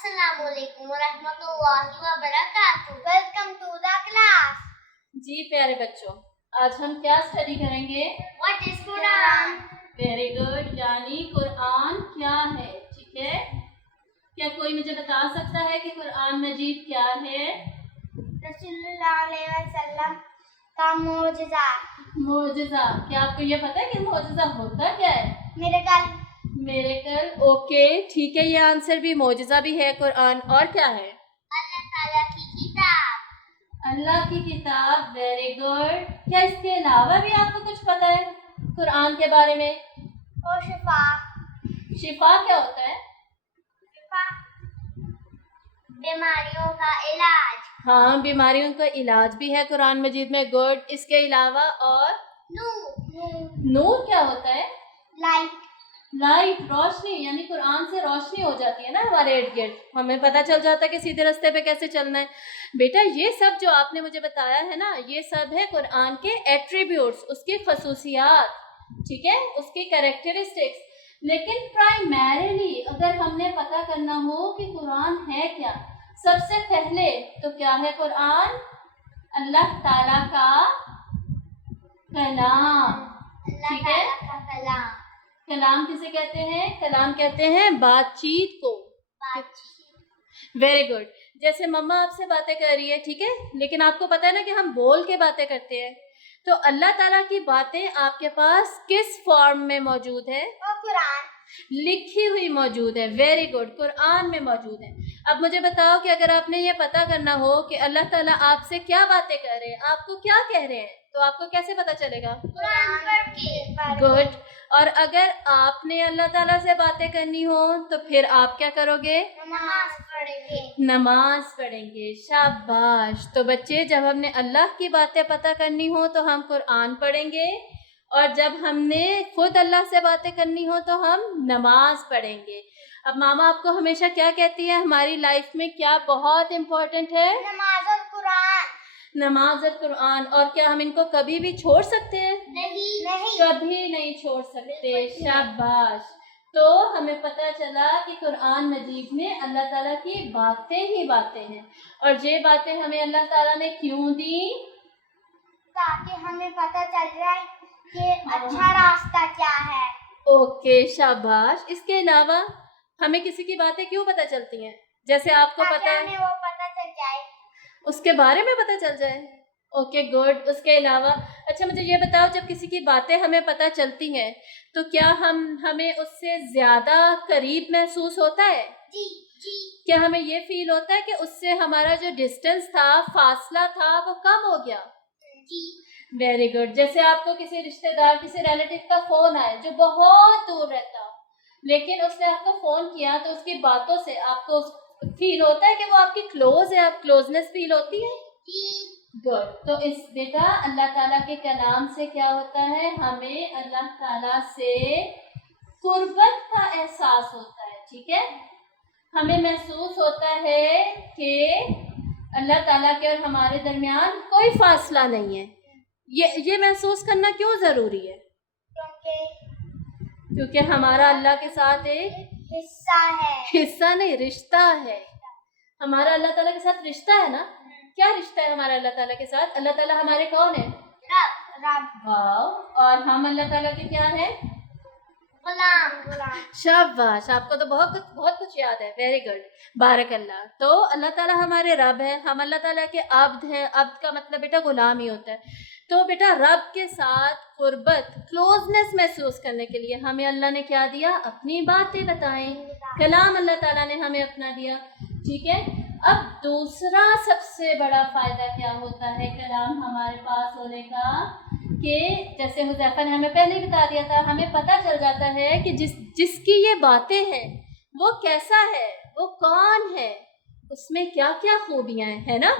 अस्सलाम वालेकुम रहमतुल्लाहि व बरकातहू। Welcome to the class. जी प्यारे बच्चों, आज हम क्या स्टडी करेंगे? What is Quran? Very good, यानी कुरान क्या है। ठीक है, क्या कोई मुझे बता सकता है कि कुरान मजीद क्या है? रसूलुल्लाह अलैहि वसल्लम का मोजज़ा। मोजज़ा, क्या आपको ये पता है कि मोजज़ा होता क्या है? मिरेकल, ओके ठीक है, ये आंसर भी, मोजज़ा भी है कुरान। और क्या है? अल्लाह ताला की किताब। अल्लाह की किताब, वेरी गुड। क्या इसके अलावा भी आपको कुछ पता है कुरान के बारे में? और शिफा। शिफा क्या होता है? शिफा बीमारियों का इलाज। हाँ, बीमारियों का इलाज भी है कुरान मजीद में। गुड। इसके अलावा और? नूर। नूर क्या होता है? लाइट। लाइट, रोशनी, यानी कुरान से रोशनी हो जाती है ना हमारे इर्द गिर्द, हमें पता चल जाता है कि सीधे रास्ते पे कैसे चलना है। बेटा ये सब जो आपने मुझे बताया है ना, ये सब है कुरान के एट्रीब्यूट्स, उसकी खसूसियात, ठीक है, उसकी कैरेक्टरिस्टिक्स। लेकिन प्राइमरीली अगर हमने पता करना हो कि कुरान है क्या, सबसे पहले तो क्या है कुरान? अल्लाह ताला का कलाम। ठीक है, कलाम। कलाम किसे कहते हैं? कलाम कहते हैं बातचीत को। Very good. जैसे मम्मा आपसे बातें कर रही है, ठीक है, लेकिन आपको पता है ना कि हम बोल के बातें करते हैं, तो अल्लाह ताला की बातें आपके पास किस फॉर्म में मौजूद है? कुरान। लिखी हुई मौजूद है। वेरी गुड, कुरान में मौजूद है। अब मुझे बताओ कि अगर आपने ये पता करना हो कि अल्लाह ताला आपसे क्या बातें कर रहे हैं, आपको क्या कह रहे हैं, तो आपको कैसे पता चलेगा? कुरान पढ़ के। गुड। और अगर आपने अल्लाह ताला से बातें करनी हो तो फिर आप क्या करोगे? नमाज पढ़ेंगे। नमाज पढ़ेंगे। शाबाश। तो बच्चे, जब हमने अल्लाह की बातें पता करनी हो तो हम कुरान पढ़ेंगे, और जब हमने खुद अल्लाह से बातें करनी हो तो हम नमाज पढ़ेंगे। अब मामा आपको हमेशा क्या कहती है, हमारी लाइफ में क्या बहुत इम्पोर्टेंट है? नमाज और कुरान। नमाज और कुरान। और क्या हम इनको कभी भी छोड़ सकते हैं? नहीं। कभी नहीं छोड़ सकते। शाबाश। तो हमें पता चला कि कुरान मजीद में अल्लाह ताला की बातें ही बातें हैं। और ये बातें हमें अल्लाह ताला ने क्यों दी? ताकि हमें पता चल जाए कि अच्छा रास्ता क्या है। ओके, शाबाश। इसके अलावा हमें किसी की बातें क्यों पता चलती हैं? जैसे आपको पता है, हमें वो पता चल जाए, उसके बारे में पता चल जाए। Okay, good. उसके अलावा अच्छा मुझे ये बताओ, जब किसी की बातें हमें पता चलती हैं तो क्या हमें उससे ज्यादा करीब महसूस होता है? जी। क्या हमें ये फील होता है कि उससे हमारा जो डिस्टेंस था, फासला था, वो कम हो गया? जी। Very good. जैसे आपको किसी रिश्तेदार, किसी रिलेटिव का फोन आए जो बहुत दूर रहता, लेकिन उसने आपको फोन किया तो उसकी बातों से आपको फील होता है कि वो आपकी क्लोज है, आप क्लोजनेस फील होती है? गुड। तो इस बेटा, अल्लाह ताला के कलाम से क्या होता है, हमें अल्लाह ताला से कुर्बत का एहसास होता है। ठीक है, हमें महसूस होता है कि अल्लाह ताला के और हमारे दरमियान कोई फासला नहीं है। ये महसूस करना क्यों ज़रूरी है? क्योंकि हमारा अल्लाह के साथ एक हिस्सा नहीं, रिश्ता है। हमारा अल्लाह ताला के साथ रिश्ता है ना। क्या रिश्ता है हमारा अल्लाह ताला के साथ? अल्लाह ताला हमारे कौन है? रब। वाह। और हम अल्लाह ताला के क्या है? गुलाम। शाबाश, आपको तो बहुत कुछ याद है। वेरी गुड, बारक अल्लाह। तो अल्लाह ताला हमारे रब है, हम अल्लाह ताला के अब्द हैं। अब्द का मतलब बेटा गुलाम ही होता है। तो बेटा, रब के साथ कुर्बत, क्लोजनेस महसूस करने के लिए हमें अल्लाह ने क्या दिया? अपनी बातें बताएं। कलाम अल्लाह ताला ने हमें अपना दिया। ठीक है, अब दूसरा सबसे बड़ा फायदा क्या होता है कलाम हमारे पास होने का, कि जैसे हुज़ैफा ने हमें पहले ही बता दिया था, हमें पता चल जाता है कि जिसकी ये बातें हैं वो कैसा है, वो कौन है, उसमें क्या क्या खूबियां हैं, है ना।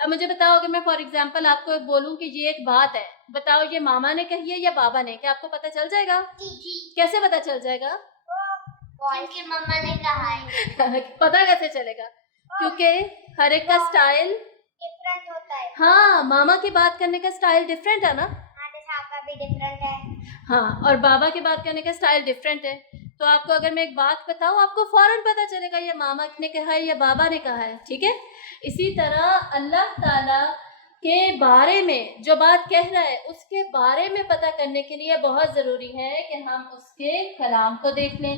अब मुझे बताओ, अगर मैं फॉर एग्जांपल आपको बोलूं कि ये एक बात है, बताओ ये मामा ने कही है या बाबा ने, क्या आपको पता चल जाएगा? जी। कैसे पता चल जाएगा? क्योंकि मम्मा ने कहा है। पता कैसे चलेगा? क्योंकि हर एक का स्टाइल डिफरेंट होता है। हाँ, मामा की बात करने का स्टाइल डिफरेंट है ना। आपका भी डिफरेंट है। हाँ, और बाबा की बात करने का स्टाइल डिफरेंट है। تو آپ کو اگر میں ایک بات بتاؤں آپ کو فوراً پتہ چلے گا یہ ماما نے کہا ہے یا بابا نے کہا ہے، ٹھیک ہے؟ اسی طرح اللہ تعالیٰ کے بارے میں جو بات کہہ رہا ہے اس کے بارے میں پتہ کرنے کے لیے بہت ضروری ہے کہ ہم اس کے کلام کو دیکھ لیں.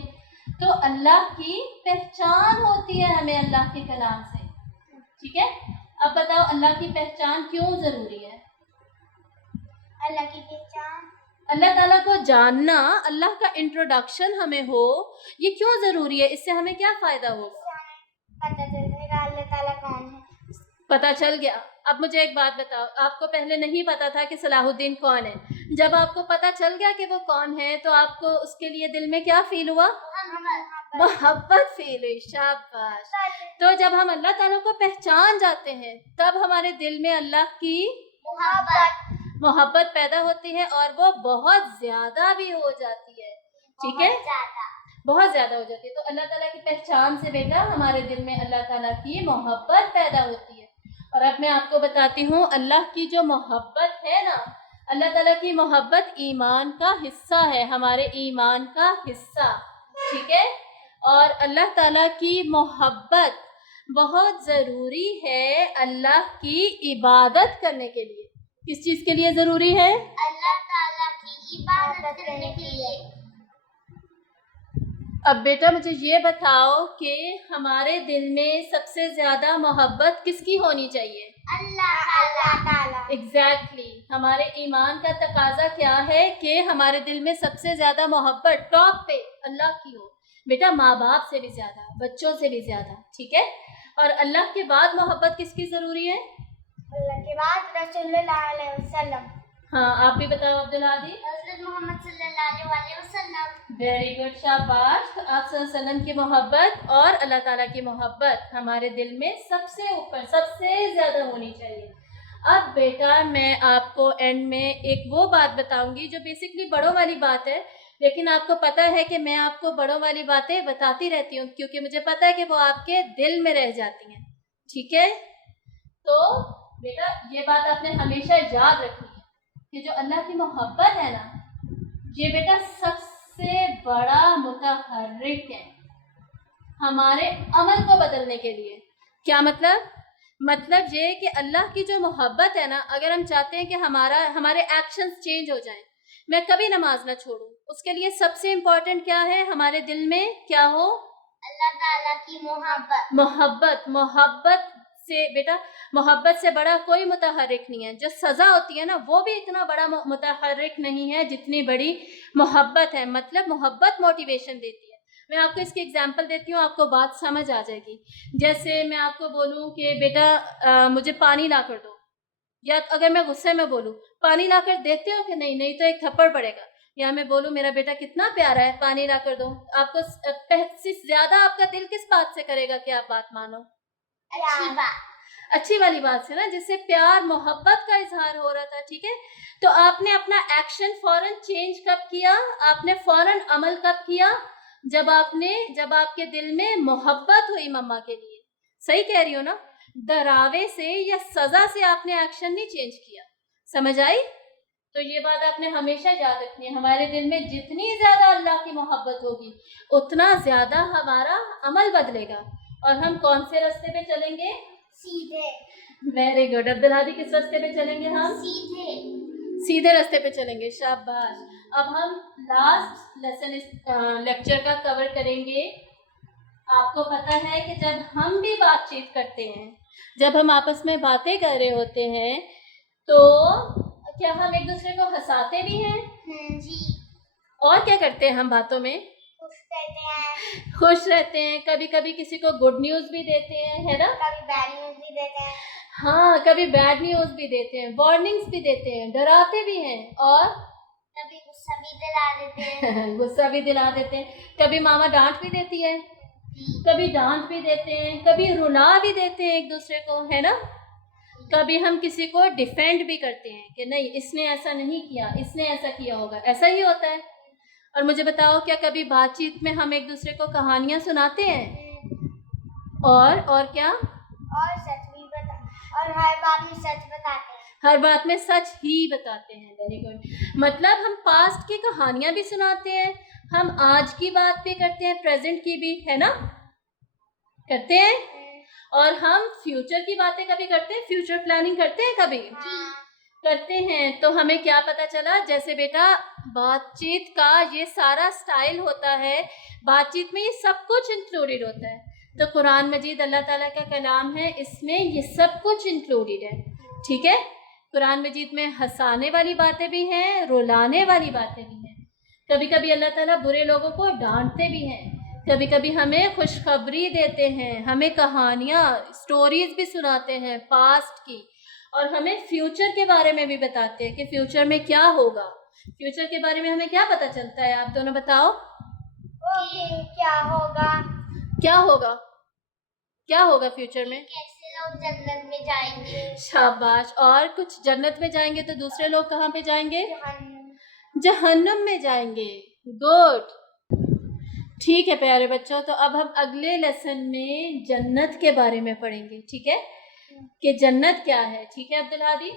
تو اللہ کی پہچان ہوتی ہے ہمیں اللہ کے کلام سے، ٹھیک ہے؟ اب بتاؤ اللہ کی پہچان کیوں ضروری ہے؟ اللہ کی پہچان، اللہ تعالیٰ کو جاننا، اللہ کا انٹروڈکشن ہمیں ہو، یہ کیوں ضروری ہے؟ اس سے ہمیں کیا فائدہ ہوگا؟ پتہ چلے گا اللہ تعالیٰ کون ہے. پتہ چل گیا. اب مجھے ایک بات بتاؤ، آپ کو پہلے نہیں پتا تھا کہ صلاح الدین کون ہے، جب آپ کو پتہ چل گیا کہ وہ کون ہے تو آپ کو اس کے لیے دل میں کیا فیل ہوا؟ محبت فیل ہوئی. شاباش. تو جب ہم اللہ تعالیٰ کو پہچان جاتے ہیں تب ہمارے دل میں اللہ کی محبت پیدا ہوتی ہے اور وہ بہت زیادہ بھی ہو جاتی ہے، ٹھیک ہے؟ بہت زیادہ ہو جاتی ہے. تو اللہ تعالیٰ کی پہچان سے بیٹا ہمارے دل میں اللہ تعالیٰ کی محبت پیدا ہوتی ہے. اور اب میں آپ کو بتاتی ہوں اللہ کی جو محبت ہے نا، اللہ تعالیٰ کی محبت ایمان کا حصہ ہے، ہمارے ایمان کا حصہ، ٹھیک ہے؟ اور اللہ تعالیٰ کی محبت بہت ضروری ہے اللہ کی عبادت کرنے کے لیے. کس چیز کے لیے ضروری ہے؟ اللہ تعالیٰ کی عبادت کرنے کے لیے. اب بیٹا مجھے یہ بتاؤ کہ ہمارے دل میں سب سے زیادہ محبت کس کی ہونی چاہیے؟ اللہ تعالیٰ. ایگزیکٹلی. ہمارے ایمان کا تقاضا کیا ہے کہ ہمارے دل میں سب سے زیادہ محبت ٹاپ پہ اللہ کی ہو. بیٹا ماں باپ سے بھی زیادہ، بچوں سے بھی زیادہ، ٹھیک ہے؟ اور اللہ کے بعد محبت کس کی ضروری ہے؟ اللہ کے بعد رسول اللہ علیہ وسلم. ہاں آپ بھی بتاؤ عبدالہادی. حضرت محمد صلی اللہ علیہ وسلم. Very good. شاباش. تو آپ صلی اللہ علیہ وسلم کی محبت اور اللہ تعالیٰ کی محبت ہمارے دل میں سب سے اوپر، سب سے زیادہ ہونی چاہیے. اب بیٹا میں آپ کو اینڈ میں ایک وہ بات بتاؤں گی جو بیسکلی بڑوں والی بات ہے، لیکن آپ کو پتہ ہے کہ میں آپ کو بڑوں والی باتیں بتاتی رہتی ہوں کیونکہ مجھے پتہ ہے کہ وہ آپ کے دل میں رہ جاتی ہیں، ٹھیک ہے؟ تو بیٹا یہ بات آپ نے ہمیشہ یاد رکھنی ہے کہ جو اللہ کی محبت ہے نا، یہ بیٹا سب سے بڑا متحرک ہے ہمارے عمل کو بدلنے کے لیے. کیا مطلب یہ کہ اللہ کی جو محبت ہے نا، اگر ہم چاہتے ہیں کہ ہمارے ایکشنز چینج ہو جائیں، میں کبھی نماز نہ چھوڑوں، اس کے لیے سب سے امپورٹنٹ کیا ہے؟ ہمارے دل میں کیا ہو؟ اللہ تعالیٰ کی محبت سے بیٹا، محبت سے بڑا کوئی متحرک نہیں ہے. جو سزا ہوتی ہے نا وہ بھی اتنا بڑا متحرک نہیں ہے جتنی بڑی محبت ہے. مطلب محبت موٹیویشن دیتی ہے. میں آپ کو اس کی ایگزامپل دیتی ہوں، آپ کو بات سمجھ آ جائے گی. جیسے میں آپ کو بولوں کہ بیٹا مجھے پانی لا کر دو، یا اگر میں غصے میں بولوں پانی لا کر دیتے ہو کہ نہیں تو ایک تھپڑ پڑے گا. یا میں بولوں میرا بیٹا کتنا پیارا ہے، پانی لا کر دو، آپ کو زیادہ آپ کا دل کس بات سے کرے گا کہ آپ بات مانو؟ اچھی والی بات سے نا، جس سے پیار محبت کا اظہار ہو رہا تھا، ٹھیک ہے؟ تو آپ نے اپنا ایکشن فوراً چینج کب کیا؟ آپ نے فوراً عمل کب کیا؟ جب آپ کے دل میں محبت ہوئی مما کے لیے. صحیح کہہ رہی ہو نا؟ ڈراوے سے یا سزا سے آپ نے ایکشن نہیں چینج کیا. سمجھ آئی؟ تو یہ بات آپ نے ہمیشہ یاد رکھنی ہے. ہمارے دل میں جتنی زیادہ اللہ کی محبت ہوگی اتنا زیادہ ہمارا عمل بدلے گا. اور ہم کون سے راستے پہ چلیں گے؟ سیدھے. Very good. عبدالہادی کس راستے پہ چلیں گے؟ ہم سیدھے راستے پہ چلیں گے. شاباش. اب ہم لاسٹ لیسن اس لیکچر کا کور کریں گے. آپ کو پتہ ہے کہ جب ہم بھی بات چیت کرتے ہیں، جب ہم آپس میں باتیں کر رہے ہوتے ہیں تو کیا ہم ایک دوسرے کو ہنساتے بھی ہیں؟ جی. اور کیا کرتے ہیں ہم باتوں میں؟ خوش رہتے ہیں. کبھی کبھی کسی کو گڈ نیوز بھی دیتے ہیں، ہے نا؟ کبھی بیڈ نیوز بھی دیتے ہیں. ہاں کبھی بیڈ نیوز بھی دیتے ہیں، وارننگز بھی دیتے ہیں، ڈراتے بھی ہیں، اور کبھی غصہ بھی دلا دیتے ہیں. غصہ بھی دلا دیتے ہیں. کبھی ماما ڈانٹ بھی دیتی ہے، کبھی ڈانٹ بھی دیتے ہیں، کبھی رلا بھی دیتے ہیں ایک دوسرے کو، ہے نا؟ کبھی ہم کسی کو ڈیفینڈ بھی کرتے ہیں کہ نہیں اس نے ایسا نہیں کیا، اس نے ایسا کیا ہوگا. ایسا ہی ہوتا ہے. اور مجھے بتاؤ کیا کبھی بات چیت میں ہم ایک دوسرے کو کہانیاں سناتے ہیں؟ اور کیا؟ اور سچ بھی اور ہر بات میں سچ بتاتے ہیں. ہر بات میں سچ ہی بتاتے ہیں. Very good. مطلب ہم پاسٹ کی کہانیاں بھی سناتے ہیں، हम आज की बात भी करते हैं, प्रेजेंट की भी, है ना, करते हैं, और हम फ्यूचर की बातें कभी करते हैं, फ्यूचर प्लानिंग करते हैं कभी, करते हैं। तो हमें क्या पता चला, जैसे बेटा बातचीत का ये सारा स्टाइल होता है, बातचीत में ये सब कुछ इंक्लूडेड होता है। तो कुरान मजीद अल्लाह ताला का कलाम है, इसमें ये सब कुछ इंक्लूडेड है, ठीक है। कुरान मजीद में हंसाने वाली बातें भी हैं, रुलाने वाली बातें भी हैं। कभी कभी अल्लाह ताला बुरे लोगों को डांटते भी हैं, कभी कभी हमें खुशखबरी देते हैं, हमें कहानियाँ, स्टोरीज भी सुनाते हैं पास्ट की, और हमें फ्यूचर के बारे में भी बताते हैं कि फ्यूचर में क्या होगा। फ्यूचर के बारे में हमें क्या पता चलता है, आप दोनों बताओ। क्या होगा, क्या होगा, क्या होगा फ्यूचर में, कैसे लोग जन्नत में जाएंगे। शाबाश। और कुछ जन्नत में जाएंगे तो दूसरे लोग कहाँ पे जाएंगे, जहन्नम। जहन्नम में जाएंगे। गुड, ठीक है प्यारे बच्चों। तो अब हम अगले लेसन में जन्नत के बारे में पढ़ेंगे, ठीक है, कि जन्नत क्या है। ठीक है अब्दुल हादी,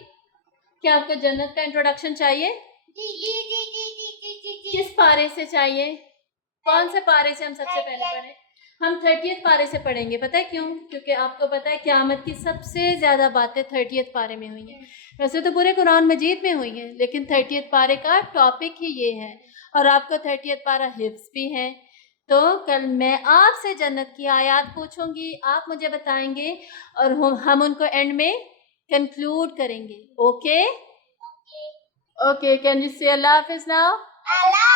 क्या आपको जन्नत का इंट्रोडक्शन चाहिए? जी जी जी जी जी जी जी जी। किस पारे से चाहिए, कौन से पारे से हम सबसे पहले पढ़ें? हम 30th पारे से पढ़ेंगे। पता है क्यों? क्योंकि आपको पता है क़यामत की सबसे ज़्यादा बातें 30th पारे में हुई हैं। वैसे तो पूरे कुरान मजीद में हुई हैं, लेकिन 30th पारे का टॉपिक ही ये है, और आपको 30th पारा हिफ्ज़ भी है। तो कल मैं आपसे जन्नत की आयत पूछूंगी, आप मुझे बताएंगे, और हम उनको एंड में कंक्लूड करेंगे। ओके ओके, कैन यू से अल्लाह हाफिज़ नाउ? अल्लाह